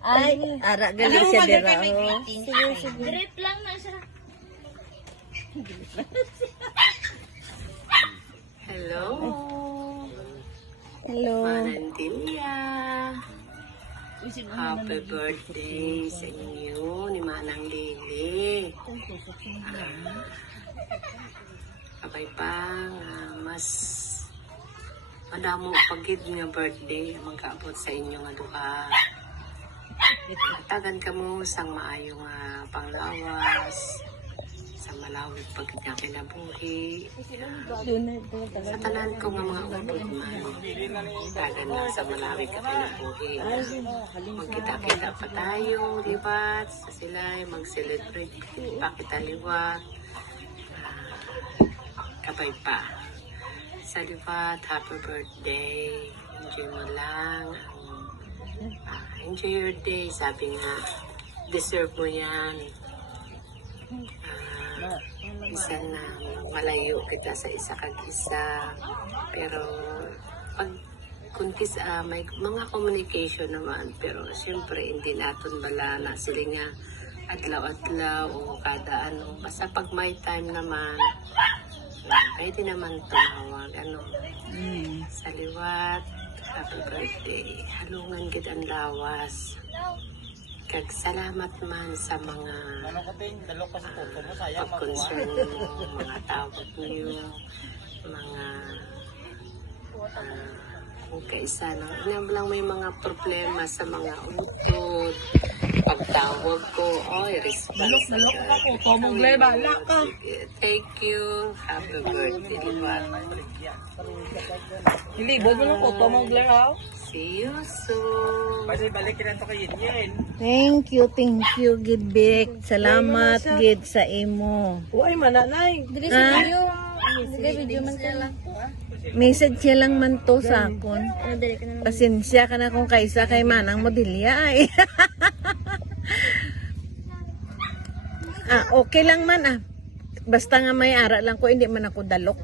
Ay, ara galing siya dira. Oh. Grip lang na siya. Hello. Hello. Manantilia. Happy birthday sa inyo ni Manang Lili. Kabay pa nga mas madamo pagid nga birthday magkaabot sa inyo nga duha. Tagan ka mo sang maayo nga panglawas sa malawig pagid nga kinabuhi. Sa tanan ko nga mga ubod man, tagan lang sa malawig ka kinabuhi. Magkita-kita pa tayo, libat, sa silay, mag-celebrate pa kita liwat. Kabay pa. Sa liwat, happy birthday. Enjoy mo lang. Enjoy your day. Sabi nga, deserve mo yan. Isa na malayo kita sa isa kag isa. Pero pag kuntis may mga communication naman, pero siyempre hindi naton bala na sila nga adlaw-adlaw o kada ano. Basta pag may time naman, pwede naman tumawag sa liwat. Happy birthday. Halungan gid ang lawas. Kag salamat man sa mga pag-concern mo, mga tawag niyo, mga kaisa na. Lang may mga problema sa mga utod. Pagtawag ko, oy, response. Thank you. Happy birthday, Liwat. Ilibod mo lang ko, tumong ha? See you soon. Thank you, Gid Bek. Salamat, Gid, sa imo. Uy, mananay. Dili sa video. Dili video man siya lang. Message siya lang man to sa akon. Dili ka na. Pasensya ka na kung kaisa kay Manang Modilya ay. Okay lang man Basta nga may ara lang ko, hindi man ako dalok.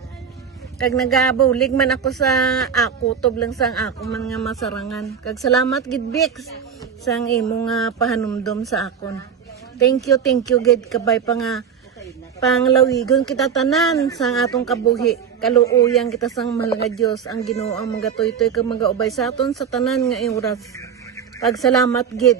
Kag nagabulig man ako sa kutob lang sang ako man nga masarangan. Kag salamat gid Bix sang imo nga pahanumdom sa akon. Thank you gid kabay pa nga panglawigon kita tanan sang atong kabuhi. Kaluoyan kita sang mahal nga Dios ang Ginoo ang magatoy-toy kag magaubay sa aton sa tanan nga oras. Pag salamat gid.